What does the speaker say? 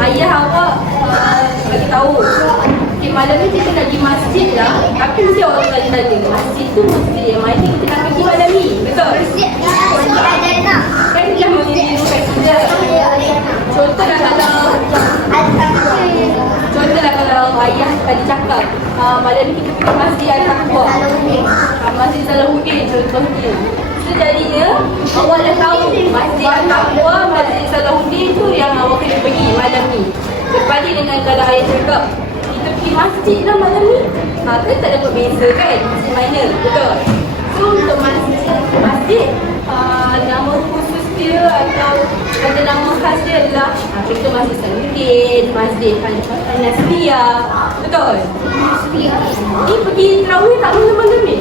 Ayah awak bagi tahu, okay, malam ni kita nak pergi masjid lah. Tapi mesti orang tanya, masjid tu masjid yang mana kita nak pergi malam ni? Betul? Masjid ada nak. Kan kita mau diridukan kita. Contohlah kalau ayah tadi cakap malam ni kita pergi masjid Al-Taqwa, masjid Salahuddin contohnya. Jadinya awak dah tahu masjid Al-Taqwa, masjid Salahuddin tu yang awak kena pergi malam ni. Berbanding dengan kalau ayah cakap kita pergi masjid lah malam ni, kan tak dapat beza kan masjid mana, betul? So untuk masjid nama khusus dia atau ada nama khas dia adalah kita Masjid Salahuddin, Masjid Al-Nasriyah, betul? Ni pergi tarawih tak malam-malam ni?